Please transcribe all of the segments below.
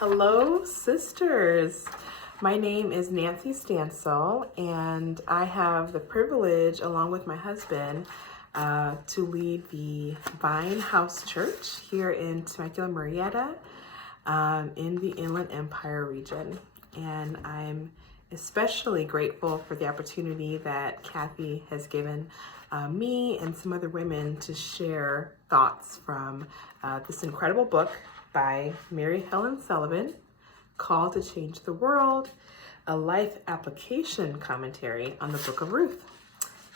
Hello, sisters. My name is Nancy Stancil, and I have the privilege, along with my husband, to lead the Vine House Church here in Temecula, Murrieta, in the Inland Empire region. And I'm especially grateful for the opportunity that Kathy has given me and some other women to share thoughts from this incredible book by Helen Sullivan called To Change the World, a life application commentary on the book of Ruth.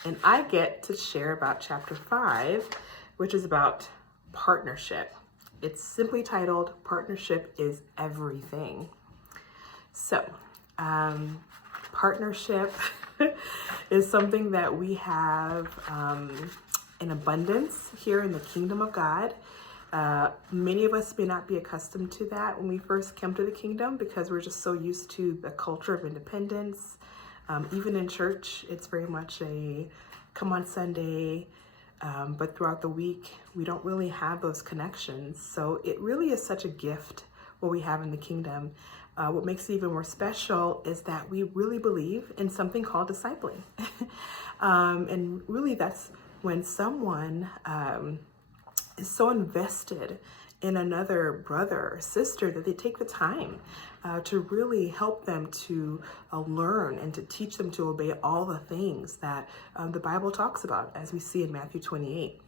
And I get to share about chapter 5, which is about partnership. It's simply titled Partnership is Everything. So, partnership is something that we have in abundance here in the kingdom of God. Many of us may not be accustomed to that when we first come to the kingdom because we're just so used to the culture of independence. Even in church, it's very much a come on Sunday, but throughout the week, we don't really have those connections. So it really is such a gift what we have in the kingdom. What makes it even more special is that we really believe in something called discipling. And really that's when someone is so invested in another brother or sister that they take the time to really help them to learn and to teach them to obey all the things that the Bible talks about, as we see in Matthew 28.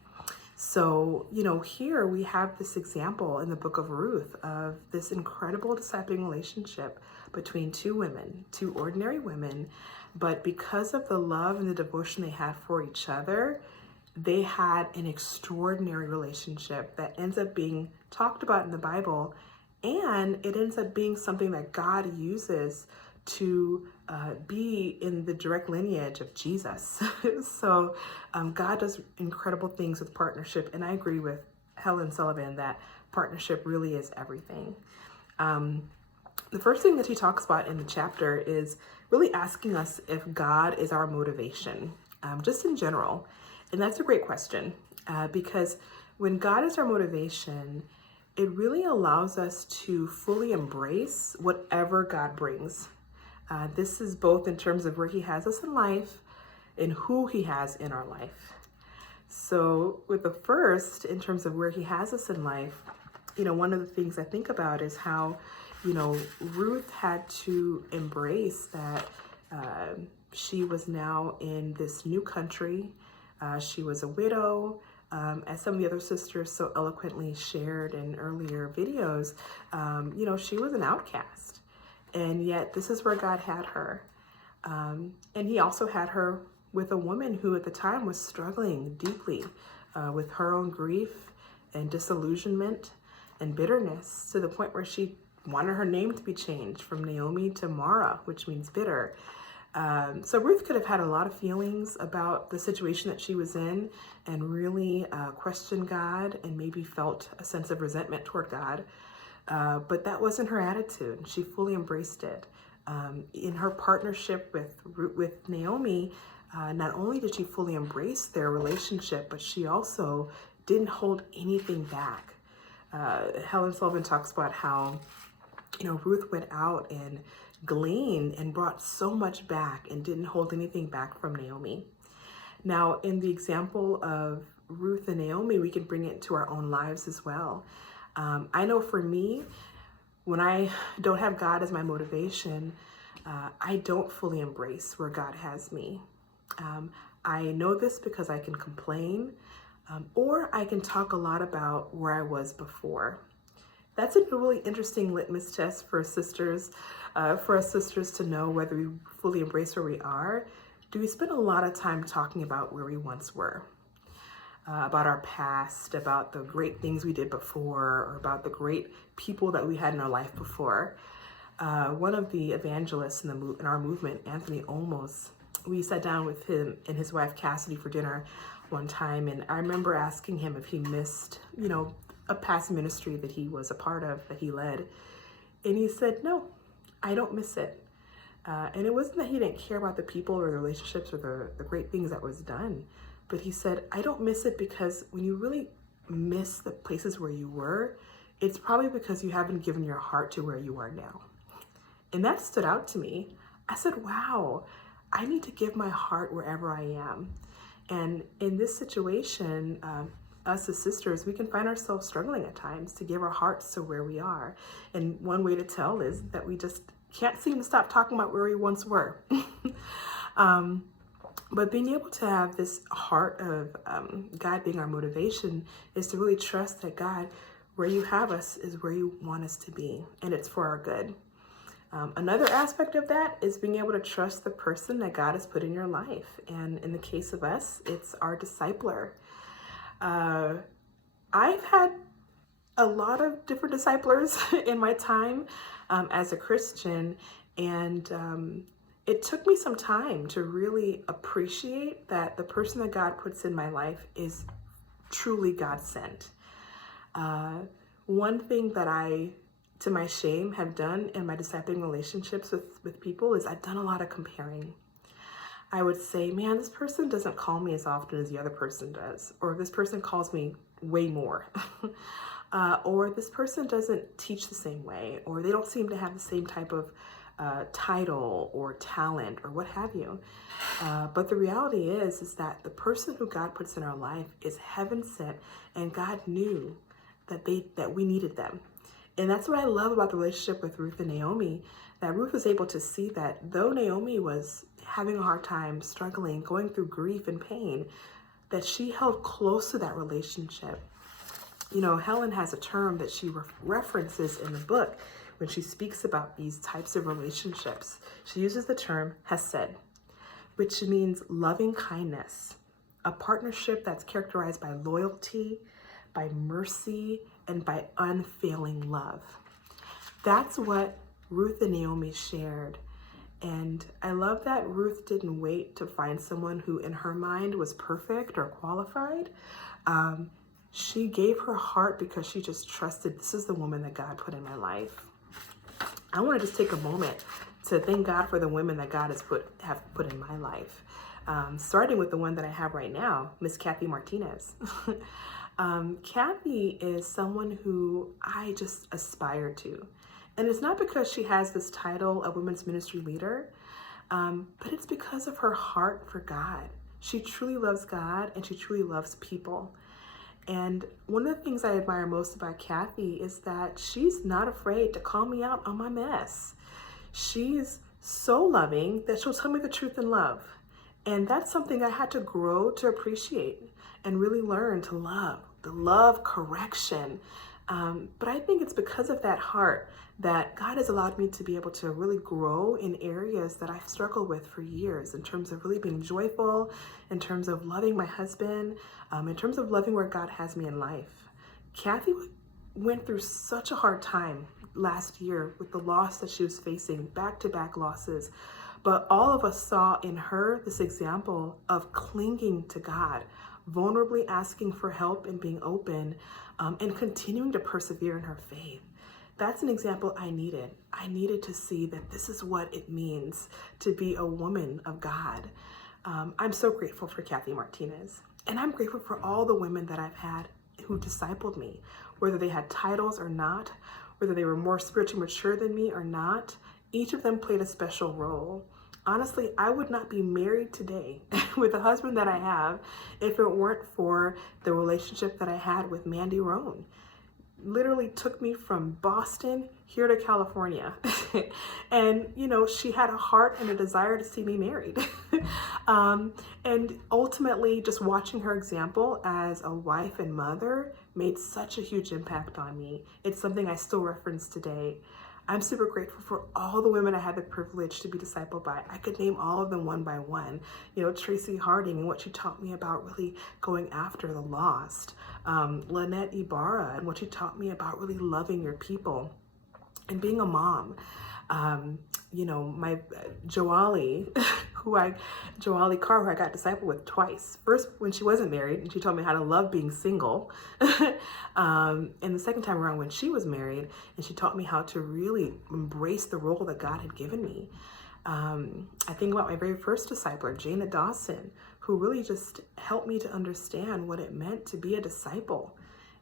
So, here we have this example in the book of Ruth of this incredible discipling relationship between two women, two ordinary women, but because of the love and the devotion they had for each other, they had an extraordinary relationship that ends up being talked about in the Bible, and it ends up being something that God uses to be in the direct lineage of Jesus. So God does incredible things with partnership, and I agree with Helen Sullivan that partnership really is everything. The first thing that she talks about in the chapter is really asking us if God is our motivation, just in general. And that's a great question because when God is our motivation, it really allows us to fully embrace whatever God brings. This is both in terms of where he has us in life and who he has in our life. So with the first, in terms of where he has us in life, one of the things I think about is how, Ruth had to embrace that she was now in this new country. She was a widow, as some of the other sisters so eloquently shared in earlier videos. She was an outcast, and yet this is where God had her. And he also had her with a woman who at the time was struggling deeply with her own grief and disillusionment and bitterness to the point where she wanted her name to be changed from Naomi to Mara, which means bitter. So Ruth could have had a lot of feelings about the situation that she was in and really questioned God and maybe felt a sense of resentment toward God. But that wasn't her attitude. She fully embraced it. In her partnership with Naomi, not only did she fully embrace their relationship, but she also didn't hold anything back. Helen Sullivan talks about how, Ruth went out and gleaned and brought so much back and didn't hold anything back from Naomi. Now, in the example of Ruth and Naomi, we can bring it to our own lives as well. I know for me, when I don't have God as my motivation, I don't fully embrace where God has me. I know this because I can complain, or I can talk a lot about where I was before. That's a really interesting litmus test for sisters, for us sisters to know whether we fully embrace where we are. Do we spend a lot of time talking about where we once were? About our past, about the great things we did before, or about the great people that we had in our life before. One of the evangelists in our movement, Anthony Olmos, we sat down with him and his wife Cassidy for dinner one time, and I remember asking him if he missed, a past ministry that he was a part of, that he led. And he said, no, I don't miss it. And it wasn't that he didn't care about the people or the relationships or the great things that was done, but he said, I don't miss it because when you really miss the places where you were, it's probably because you haven't given your heart to where you are now. And that stood out to me. I said, wow, I need to give my heart wherever I am. And in this situation, us as sisters, we can find ourselves struggling at times to give our hearts to where we are. And one way to tell is that we just can't seem to stop talking about where we once were. But being able to have this heart of God being our motivation is to really trust that God, where you have us is where you want us to be, and it's for our good. Another aspect of that is being able to trust the person that God has put in your life. And in the case of us, it's our discipler. I've had a lot of different disciplers in my time as a Christian, and it took me some time to really appreciate that the person that God puts in my life is truly God sent. One thing that I, to my shame, have done in my discipling relationships with people is I've done a lot of comparing. I would say, man, this person doesn't call me as often as the other person does, or this person calls me way more, or this person doesn't teach the same way, or they don't seem to have the same type of title or talent or what have you. But the reality is that the person who God puts in our life is heaven sent, and God knew that we needed them. And that's what I love about the relationship with Ruth and Naomi, that Ruth was able to see that though Naomi was having a hard time, struggling, going through grief and pain, that she held close to that relationship. You know, Helen has a term that she references in the book when she speaks about these types of relationships. She uses the term hesed, which means loving kindness, a partnership that's characterized by loyalty, by mercy, and by unfailing love. That's what Ruth and Naomi shared. And I love that Ruth didn't wait to find someone who in her mind was perfect or qualified. She gave her heart because she just trusted this is the woman that God put in my life. I want to just take a moment to thank God for the women that God have put in my life. Starting with the one that I have right now, Miss Kathy Martinez. Kathy is someone who I just aspire to. And it's not because she has this title of women's ministry leader, but it's because of her heart for God. She truly loves God and she truly loves people. And one of the things I admire most about Kathy is that she's not afraid to call me out on my mess. She's so loving that she'll tell me the truth in love. And that's something I had to grow to appreciate and really learn to love, the love correction. But I think it's because of that heart that God has allowed me to be able to really grow in areas that I've struggled with for years, in terms of really being joyful, in terms of loving my husband, in terms of loving where God has me in life. Kathy went through such a hard time last year with the loss that she was facing, back-to-back losses. But all of us saw in her this example of clinging to God, vulnerably asking for help and being open, and continuing to persevere in her faith. That's an example I needed. I needed to see that this is what it means to be a woman of God. I'm so grateful for Kathy Martinez. And I'm grateful for all the women that I've had who discipled me, whether they had titles or not, whether they were more spiritually mature than me or not. Each of them played a special role. Honestly, I would not be married today with the husband that I have if it weren't for the relationship that I had with Mandy Roan. Literally took me from Boston here to California. And, you know, she had a heart and a desire to see me married. And ultimately, just watching her example as a wife and mother made such a huge impact on me. It's something I still reference today. I'm super grateful for all the women I had the privilege to be discipled by. I could name all of them one by one. You know, Tracy Harding and what she taught me about really going after the lost. Lynette Ibarra and what she taught me about really loving your people and being a mom. You know, my Joali, Joali Carr, who I got discipled with twice. First, when she wasn't married, and she taught me how to love being single. And the second time around when she was married, and she taught me how to really embrace the role that God had given me. I think about my very first discipler, Jana Dawson, who really just helped me to understand what it meant to be a disciple.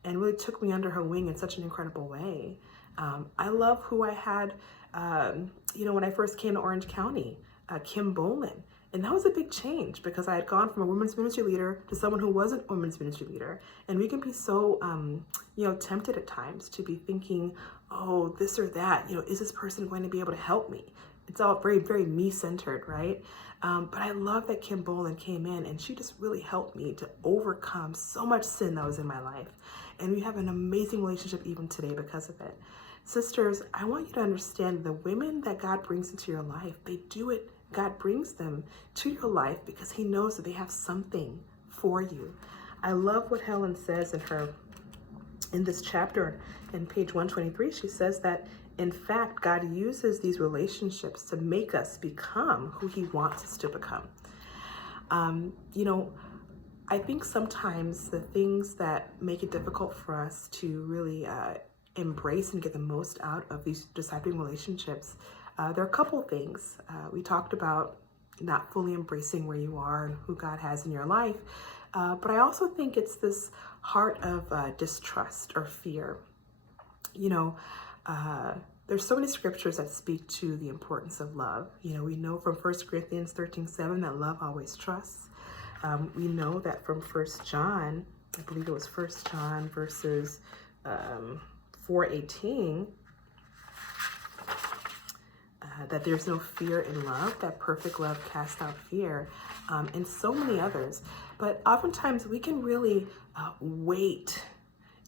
and really took me under her wing in such an incredible way. I love who I had, when I first came to Orange County, Kim Boland. And that was a big change because I had gone from a women's ministry leader to someone who wasn't a women's ministry leader. And we can be so, tempted at times to be thinking, oh, this or that, is this person going to be able to help me? It's all very, very me-centered, right? But I love that Kim Boland came in and she just really helped me to overcome so much sin that was in my life. And we have an amazing relationship even today because of it. Sisters, I want you to understand the women that God brings into your life, they do it. God brings them to your life because he knows that they have something for you. I love what Helen says in this chapter in page 123. She says that, in fact, God uses these relationships to make us become who he wants us to become. I think sometimes the things that make it difficult for us to really embrace and get the most out of these discipling relationships, there are a couple of things. We talked about not fully embracing where you are and who God has in your life, but I also think it's this heart of distrust or fear. There's so many scriptures that speak to the importance of love. We know from 1 Corinthians 13:7 that love always trusts. We know that from 1 John, I believe it was 1 John verses 4:18, that there's no fear in love, that perfect love casts out fear, and so many others. But oftentimes we can really wait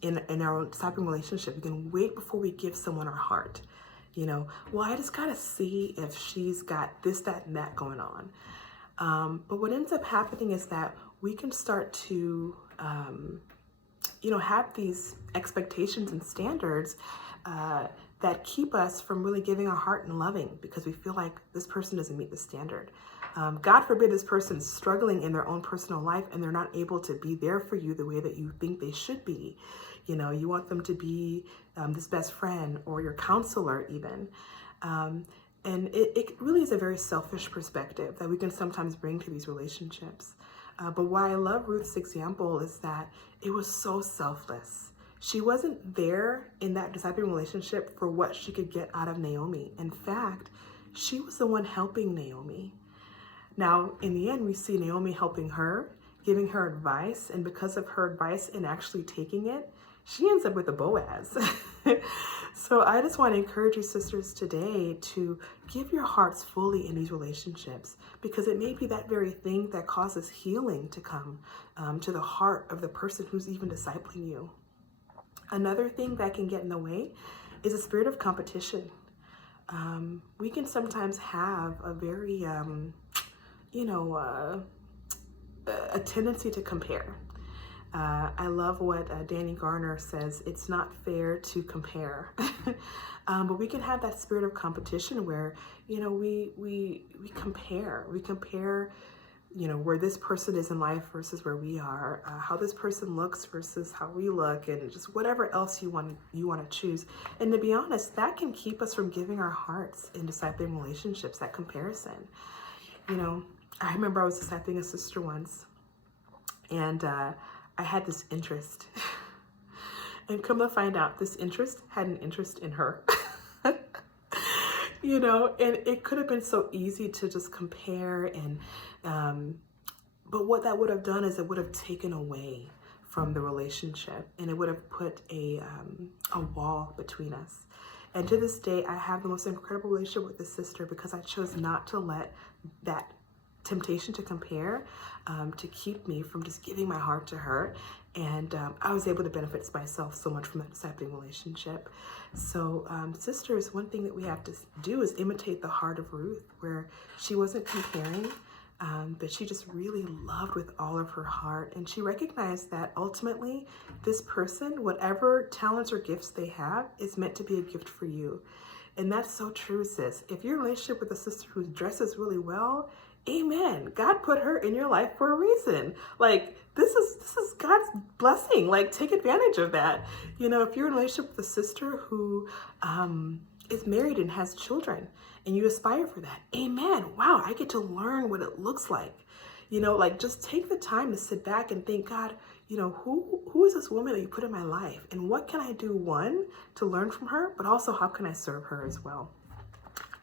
in our discipling relationship. We can wait before we give someone our heart. I just gotta see if she's got this, that, and that going on. But what ends up happening is that we can start to, have these expectations and standards that keep us from really giving our heart and loving because we feel like this person doesn't meet the standard. God forbid this person is struggling in their own personal life and they're not able to be there for you the way that you think they should be. You want them to be this best friend or your counselor even. And it really is a very selfish perspective that we can sometimes bring to these relationships. But why I love Ruth's example is that it was so selfless. She wasn't there in that discipling relationship for what she could get out of Naomi. In fact, she was the one helping Naomi. Now, in the end, we see Naomi helping her, giving her advice, and because of her advice and actually taking it, she ends up with a Boaz. So I just want to encourage you, sisters, today to give your hearts fully in these relationships because it may be that very thing that causes healing to come to the heart of the person who's even discipling you. Another thing that can get in the way is a spirit of competition. We can sometimes have a very, a tendency to compare. I love what Danny Garner says, it's not fair to compare. But we can have that spirit of competition where, we compare. We compare, where this person is in life versus where we are, how this person looks versus how we look, and just whatever else you want to choose. And to be honest, that can keep us from giving our hearts in discipling relationships, that comparison. I remember I was discipling a sister once, and I had this interest. And come to find out, this interest had an interest in her. And it could have been so easy to just compare but what that would have done is it would have taken away from the relationship and it would have put a wall between us. And to this day, I have the most incredible relationship with this sister because I chose not to let that temptation to compare to keep me from just giving my heart to her. And I was able to benefit myself so much from that discipling relationship. So sisters, one thing that we have to do is imitate the heart of Ruth, where she wasn't comparing, but she just really loved with all of her heart. And she recognized that ultimately this person, whatever talents or gifts they have, is meant to be a gift for you. And that's so true, sis. If you're in a relationship with a sister who dresses really well, amen. God put her in your life for a reason. Like, this is God's blessing. Like, take advantage of that. If you're in a relationship with a sister who is married and has children and you aspire for that, amen. Wow, I get to learn what it looks like. Just take the time to sit back and think, God, who is this woman that you put in my life? And what can I do, one, to learn from her, but also how can I serve her as well?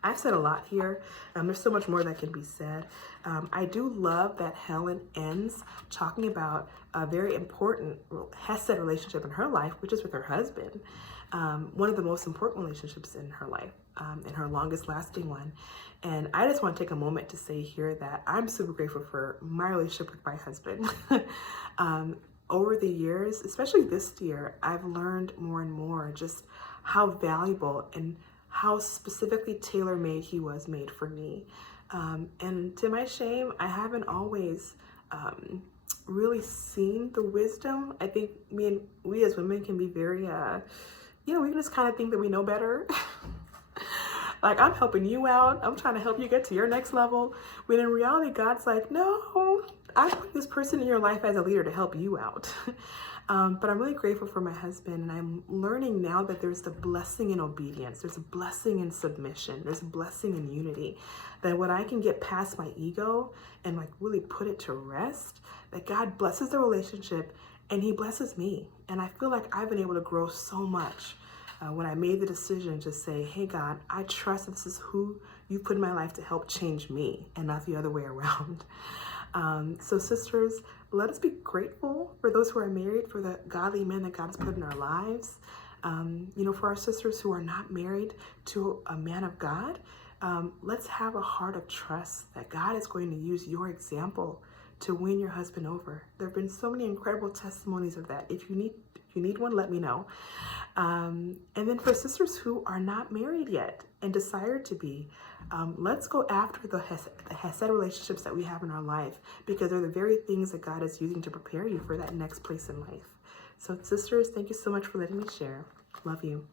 I've said a lot here. There's so much more that can be said. I do love that Helen ends talking about a very important Hesed relationship in her life, which is with her husband. One of the most important relationships in her life, and her longest lasting one. And I just want to take a moment to say here that I'm super grateful for my relationship with my husband. Over the years, especially this year, I've learned more and more just how valuable and how specifically tailor-made he was made for me. And to my shame, I haven't always really seen the wisdom. I think we as women can be very, we can just kind of think that we know better. Like, I'm helping you out. I'm trying to help you get to your next level. When in reality, God's like, no, I put this person in your life as a leader to help you out. But I'm really grateful for my husband, and I'm learning now that there's the blessing in obedience. There's a blessing in submission. There's a blessing in unity. That when I can get past my ego and like really put it to rest, that God blesses the relationship and he blesses me. And I feel like I've been able to grow so much when I made the decision to say, hey God, I trust that this is who you put in my life to help change me and not the other way around. So sisters, let us be grateful for those who are married, for the godly men that God has put in our lives. For our sisters who are not married to a man of God, let's have a heart of trust that God is going to use your example to win your husband over. There have been so many incredible testimonies of that. If you need one, let me know. And then for sisters who are not married yet and desire to be, let's go after the Hesed relationships that we have in our life, because they're the very things that God is using to prepare you for that next place in life. So sisters, thank you so much for letting me share. Love you.